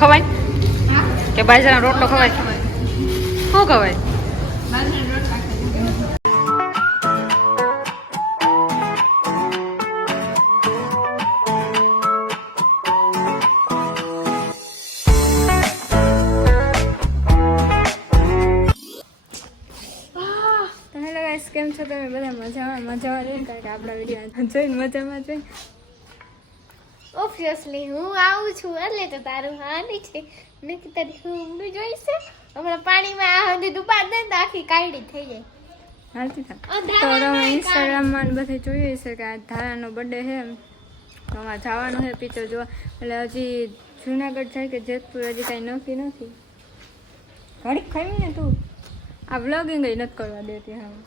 ખવાય કે બાજરાનો રોટલો ખવાય? શું ખવાય? કેમ છો તમે બધા? મજામાં રહે કારણ કે આપણા વિડીયો જોઈને મજામાં જોઈને ઓબ્વિયસલી હું આવું છું એટલે તો તારું હાની છે ને કે તારી હું જોઈશે હમણાં પાણીમાં આ હતી દુપાર ને આખી કાયડી થઈ જાય હાલતી હતા. તો તમે ઇન્સ્ટાગ્રામમાં બધે જોયું છે કે આ ધારાનો બર્થડે છે તો આમાં જવાનું છે પિક્ચર જોવા. એટલે હજી જુનાગઢ જાય કે જેતપુર હજી કાંઈ નક્કી નથી. ઘડીક ખાવી ને તું આ વ્લોગિંગ નથી કરવા દેતી. હા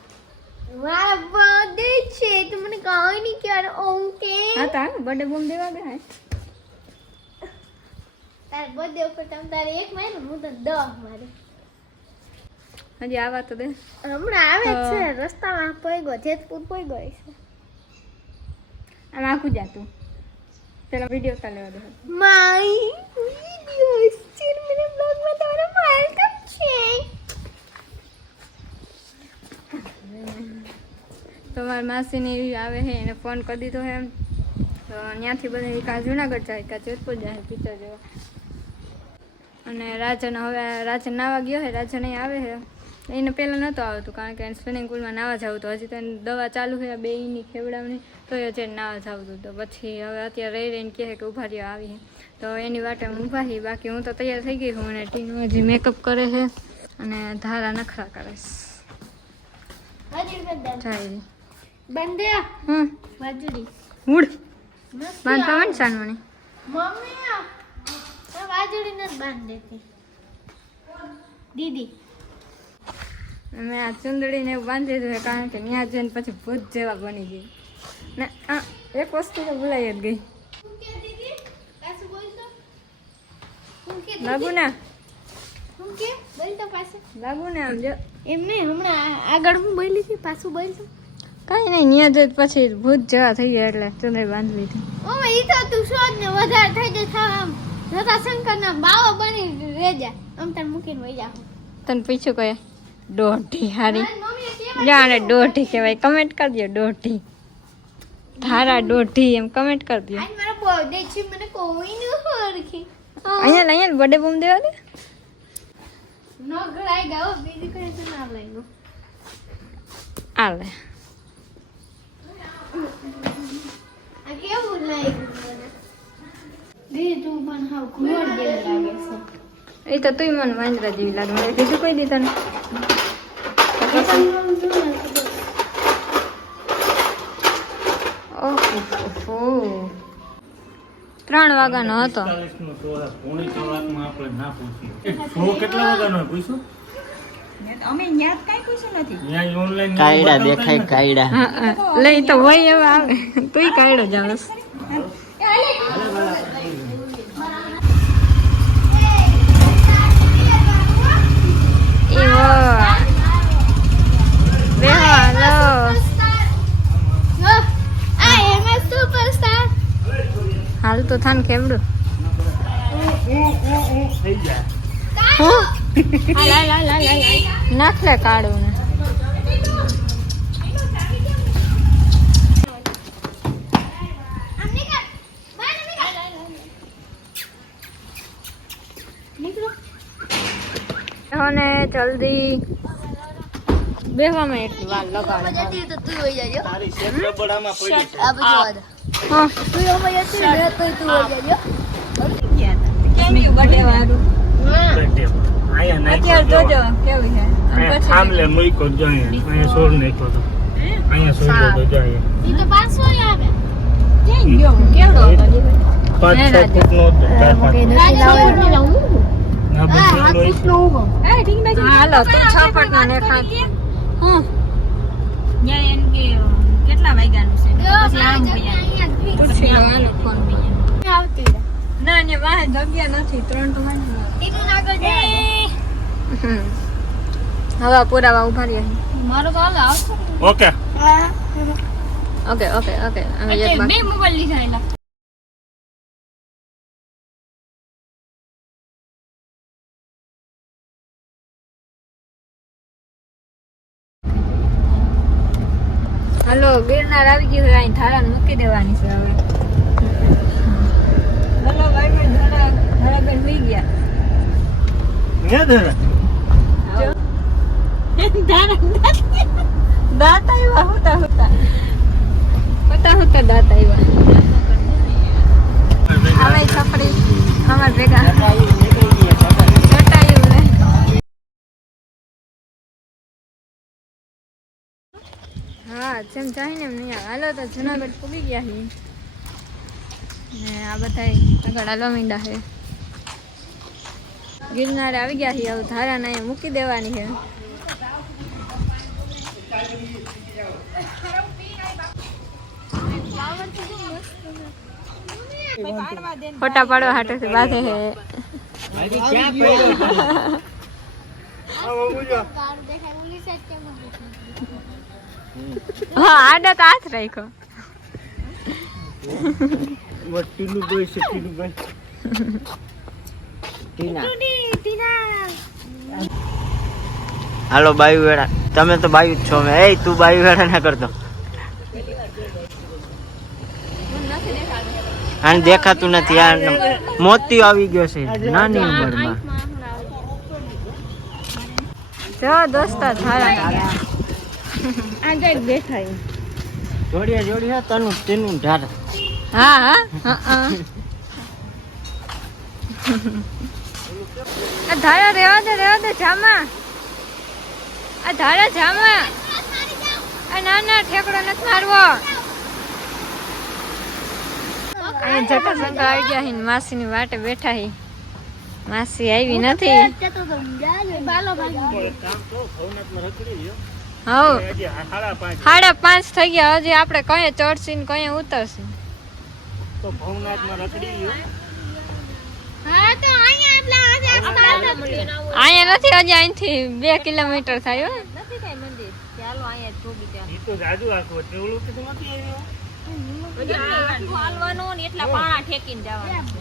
મારા બર્થડે છે તો મને કાંઈ નહીં કહેવાનું. ઓકે હા તો હાલ બર્થડે બોમ દેવા દે. હા તાર બર્થડે ઉપર તમ તારે 1 મહિનો હું તો 10 મારે હજી આવા તો દે. હમણાં આવે છે રસ્તામાં પોઈગો જેતપુર પોઈગો છે. આમ આખું જાતું પેલા વિડીયો તા લેવા દે. માય વિડીયો છે મને બ્લોગમાં તમારો વેલકમ છે. તો મારી માસીની આવે છે એને ફોન કરી દીધો છે તો ત્યાંથી બધા કાં જુનાગઢ જાય કાં જેતપુર જાય પિક્ચર જોવા. અને રાજન હવે રાજન નાવા ગયો છે. રાજન અહીં આવે છે. એને પહેલાં નહોતું આવતું કારણ કે એને સ્વિમિંગ પુલમાં નાવા જવું હતું. હજી તો એને દવા ચાલુ છે બેયની ખેવડાવની તો એ હજી નાવા જવું હતું. તો પછી હવે અત્યારે રહીને કહે કે ઉભા રહ્યો આવી તો એની વાટે હું ઊભા રહી. બાકી હું તો તૈયાર થઈ ગઈ હું અને ટીનું હજી મેકઅપ કરે છે અને ધારા નખરા કરે છે. બંદે વાજડી ઉડ બાંધતા હોય ને સાનમણી મમ્મી આ વાજડી નથી બાંધ દેતી દીદી. મેં આ ચુંદડીને એવું બાંધી દીધું કારણ કે ત્યાં જઈને પછી ભૂત જેવા બની ગઈ ને. એક વસ્તુ તો ભૂલાઈ જ ગઈ. લાગુ ને લાગુ ને આમ જો એમ નહીં હમણાં આગળ હું બોલી હતી પાછું બોલતું કાંઈ નહીં. ત્યાં જઈ પછી ભૂત જેવા થઈ ગયા એટલે ચુંદડી બાંધી લીધી. ઓ ઈ તો તું શોધ ને વધારે થઈ જાય આમ જતા શંકરના બાવો બની રેજા આમ તને મૂકીને વઈ જા. તને પૂછ્યું કયા દોઢી હારી જાણે દોઢી કહેવાય. કમેન્ટ કરી દો દોઢી ધારા દોઢી એમ કમેન્ટ કરી દો. આજ મારો બર્થડે છે મને કોઈ ન હરખી અહીંયા બર્થડે બોમ દેવા દે. ન ઘડાઈ ગાઓ બીજી કઈ તો ના લાગ્યો આલે આ કેવું લાગ્યું દીદી તું પણ હાવ ઘોડ જેવી લાગે છે. એ તો તું મને વાંદરા જેવી લાગે. મને બીજું કોઈ દી તને ઓહો 3 વાગ્યાનો હતો. કાયડા દેખાય કાયડા. લઈ તો હોય એવા આવે તું કાયડો જ આવે. હાલ તો થાન કેવડું નાખ લે કાળું ને. અને જલ્દી બેહવામાં એટલી વાર લગાડે. અત્યારે જોજો કેવું છે. આમલે મૂકો જો અહીંયા સોર નાખ્યો તો અહીંયા સોર તો જો અહીંયા ઈ તો 500 આવે ક્યાં ગયો કેવડો હતો 5-6 ફૂટનો હતો 4-5 હાલો 6 ફૂટનો ને ખાત. કેટલા વાગ્યાનું છે પછી આમ હાલો ફોન આવતી ના ને વાહે જગ્યા નથી. 3 તો વાહે તીનું આગળ જાય હવા પુરાવા ઉભા રહ્યા. મારો તો હાલ આવશે. ઓકે ઓકે ઓકે ઓકે અમે એક બે મોબાઈલ લીધા એલા ગિરનાર આવી ગયું હોય અહીં થાળાને મૂકી દેવાની છે હવે. બોલો ભાઈ ધરાબેન હોઈ ગયા. દાંત આવ્યા હોતા દાંત આવ્યા. આવે છપડી અમાર ભેગા છટાયું ને. હા જેમ જાય ને એમ નહીં આવે. હાલો તો જુનાગઢ પૂગી ગયા છીએ ને આ બધા આગળ હાલો મીંડા છે. ગિરનારે આવી ગયા છીએ. હવે ધારાને અહીંયા મૂકી દેવાની છે. ફોટા પાડવા હાટે થી બાંધે છે. હા આડા તો હાથ રાખ્યો. હાલો બાયુ વેડા. તમે તો બાયુ જ છો. મેં એ તું બાયુ વેડા ના કરતો. આને દેખાતું નથી. આ મોતી આવી ગયો છે નાની ઉંમરમાં. જો દોસ્તો ધારા આજે દેખાય. જોડિયા તનું તેનું ઢાર. હા હા આ ધારા રેવા દે જામા. આ ધારા જામા. આ ના ઠેકડો નથી મારવો. અહીં જટાશંકર આવી ગયા હી. માસી ની વાટે બેઠા હી. માસી આવી નથી. હા 5:30 થઈ ગયા. હજી આપણે કઈ ચડશી ને કઈ ઉતરશી. તો ભવનાથમાં રખડી ગયો. અહીંયા નથી. હજી અહીંથી 2 કિલોમીટર થાય. ઈ તો જાજુ આખો તેવડું કે નથી આવ્યો.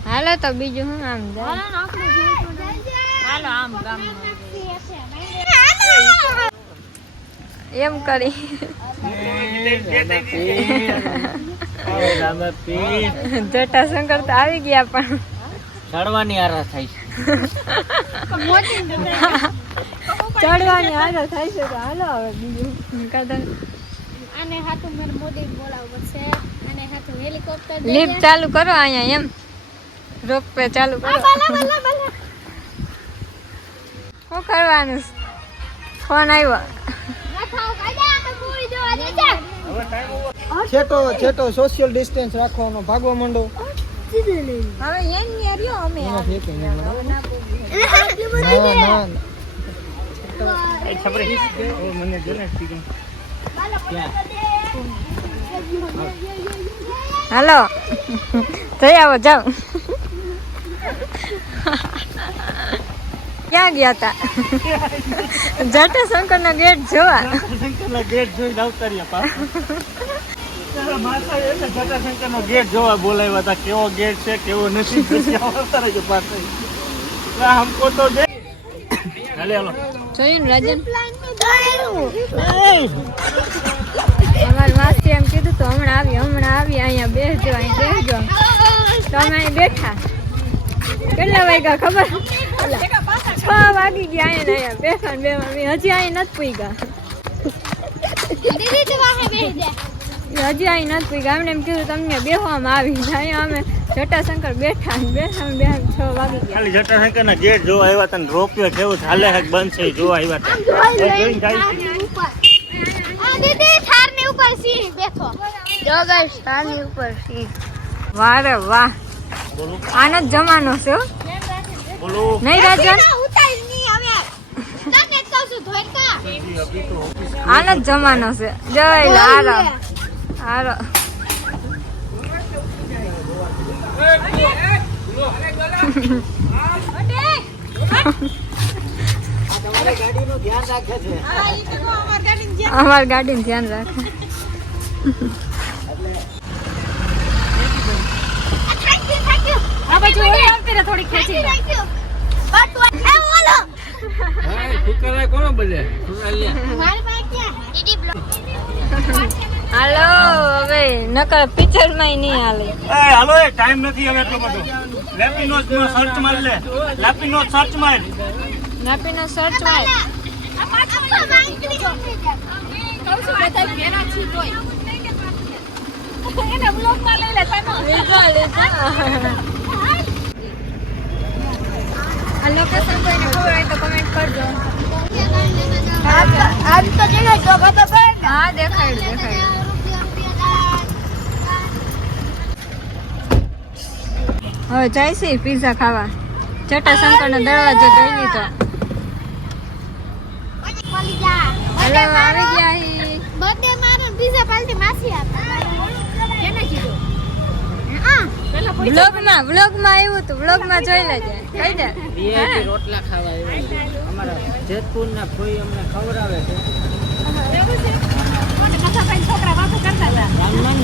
હાલો તો બીજું હું આમ એમ કરી જટાશંકર તો આવી ગયા પણ ચડવાની આરા થાય છે. ચડવાની હાલત થાય છે. તો હાલો હવે બીજું કદમ આને હાથું મને મોદી બોલાવવું પડશે. આને હાથું હેલિકોપ્ટર લિફ્ટ ચાલુ કરો અહીંયા. એમ રોપવે ચાલુ કરો. શું કરવાનું? ફોન આવ્યો. છેટો સોશિયલ ડિસ્ટન્સ રાખવાનો. ભાગવા માંડો. હવે એની રહ્યો અમે એ છપરી ઓ મને જોને ઠીક. હાલો જઈ આવો. જાઓ. ક્યાં ગયા તા? જટાશંકર ના ગેટ જોવા. જટાશંકરના ગેટ જોઈને આવતા રહ્યા પાછા. માતા એટલે જટાશંકરનો ગેટ જોવા બોલાવ્યા હતા. કેવો ગેટ છે કેવો નથી પછી આવતા રહેજો પાછા. હમકો તો દે. હાલે હાલો. જોયું ને રાજન? અમારી માસી એમ કીધું તો હમણાં આવી અહીંયા બેસજો અહીં બેસજો. તો અમે અહીં બેઠા. કેટલા વાગ્યા ખબર? 6 વાગી ગયા. અહીંયા બેઠા ને હજી અહીં નથી પૂગ્યા. હજી અહીં નથી પૂગ્યા. અમને એમ કીધું તમને બેસવામાં આવી. અહીંયા અમે જટાશંકર બેઠા 6 વાગી ગયા. ખાલી જટાશંકરના ગેટ જોવા આવ્યા હતા. રોપ્યો કેવું ચાલે છે બંધ છે જોવા આવ્યા હતા. જોઈને જાય છે. વાહ રે વાહ. આનો જ જમાનો છે. બોલો નહીં રાજન? આનો જ જમાનો છે. જય હારો હારો. અમારી ગાડીનું ધ્યાન રાખે. થોડી ખેંચી હાલો નકર પિક્ચર માં નહીં હાલે. હાલો એ ટાઈમ નથી હવે એટલો બધો. લેપીનો સર્ચ માર લે. લેપીનો સર્ચ માર. નાપીનો સર્ચ માં આ લોકેશન કોઈને ખબર હોય તો કમેન્ટ કરજો. આજ તો જઈને જો ખબર પડે ને. હા દેખાડ્યું. હવે જાય છે પીઝા ખાવા. જટાશંકર નો દરવાજો જોઈ લીધો. મળી જા. હલો આવી ગયા હી. બર્થડે મારો પીઝા પાર્ટી માસી આપતા. કેને કીધું? વ્લોગ માં આવ્યું હતું. વ્લોગ માં જોઈ લેજે. કઈ દે VIP રોટલા ખાવા આવ્યા છે. અમારા જેતપુરના કોઈ અમને ખવડાવે છે. છોકરા વાતો કરતા હતા. રામમાન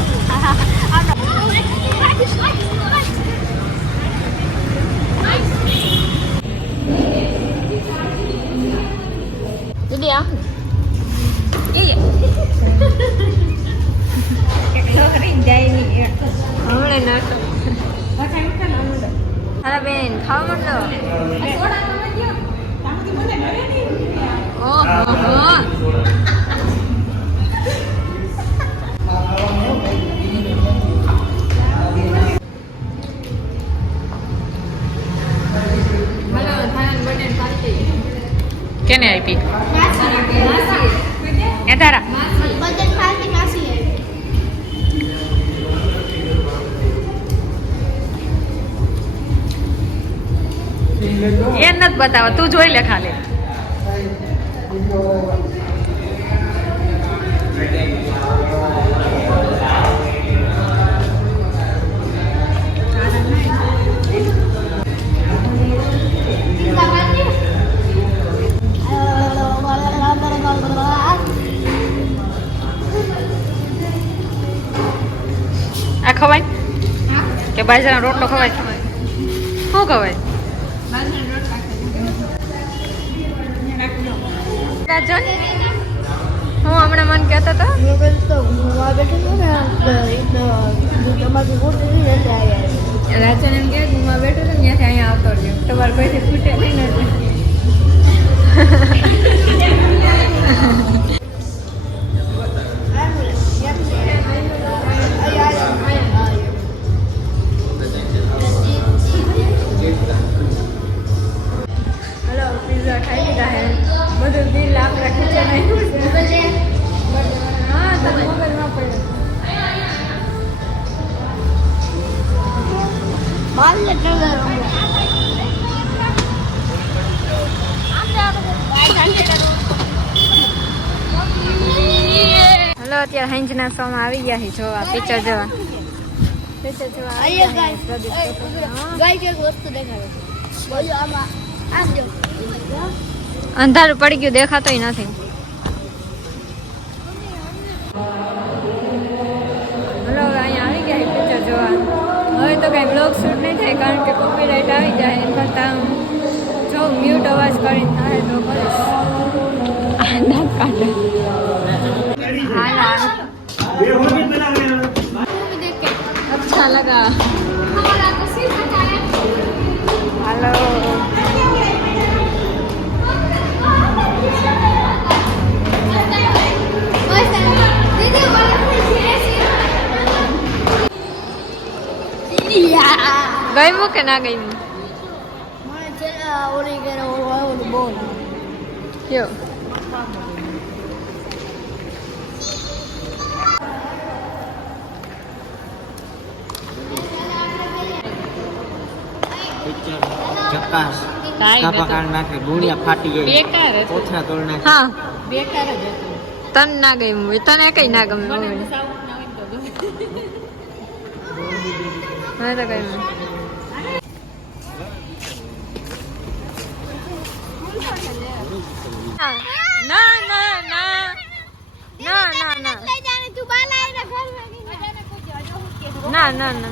દીદી આ છોકરી જાય નહીં હમણાં નાખો. હાલા બેન ખાવા માંડો. ઓહો કેને આપી એ તારા બર્થડે પાર્ટી માસી એ નથી બતાવવા તું જોઈ લે ખાલી આ ખવાય કે બાજરાનો રોટલો ખવાય શું ખવાય હું હમણાં મન કહેતો હતો રાજન એમ કે હું બેઠો હતો ત્યાંથી અહીંયા આવતો રહ્યો. તમારે કોઈથી ફૂટે નહીં ને. હલો પીઝા ખાઈ લીધા હે. બધું બિલ આપણા કિચન આવ્યું છે. હા તો મોબાઈલમાં પડ્યો. હલો અત્યારે હાંજના શોમાં આવી ગયા છે જોવા પિક્ચર જોવા. પિક્ચર જોવા આવી ગયા છે. વસ્તુ દેખાડે બોલો આમાં આમ જો અંધારું પડી ગયું દેખાતોય નથી. હલો હવે અહીંયા આવી ગયા છે પિક્ચર જોવા. હવે તો કઈ બ્લોગ શૂટ નહીં થાય કારણ કે કોપીરાઇટ આવી જાય. એ કરતાં જો મ્યુટ અવાજ કરીને થાય તો કરીશ. अच्छा लगा हेलो गई मु के ना गई मु મને છેલ્લા ઓલી કરે ઓલું બોલ क्यों પિક્ચર ચક્કાસ કાંઈ કાપા નતું. કાઢ નાખે ગુણિયા ફાટી જાય બેકાર હતું કોથળા તોડ નાખે हाँ બેકાર જ હતું तन ना गई मु तने कई ना गमे મને मम्मी સાઉથ ના હોય ને તો ગમે. मैं तो गई मु ना ना ना ना ना ना લઈ જાને તું બાલા આવીને ઘરમાં બધાને પૂછ્યો જો હું કે ना ना ना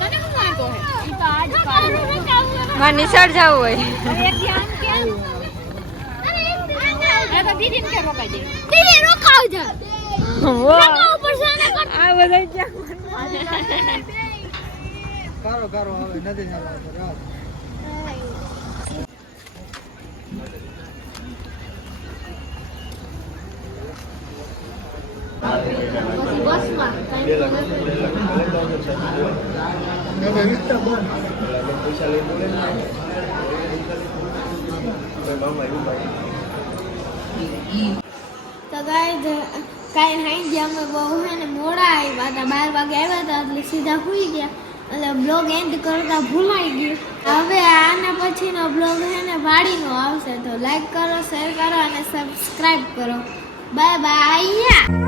તને શું વાંધો હે ઈ તો આજ પાડે मार निसर जाऊ होय એક ધ્યાન કે અરે તો દીદીને કે રોકાઈ દે દીદી રોકાવ જા वो ઉપર જાને કર आ બધા ક્યાં કારો કારો આવે નથી ચાલવા તો ગાય કાંઈ હાઈ ગયા અમે બહુ હે ને મોડા આવ્યા હતા 12 વાગે આવ્યા હતા એટલે સીધા સુઈ ગયા એટલે બ્લોગ એન્ડ કરતા ભૂલાઈ ગયું હવે આના પછીનો બ્લોગ હે ને વાડીનો આવશે તો લાઈક કરો શેર કરો અને સબસ્ક્રાઇબ કરો બાય બાય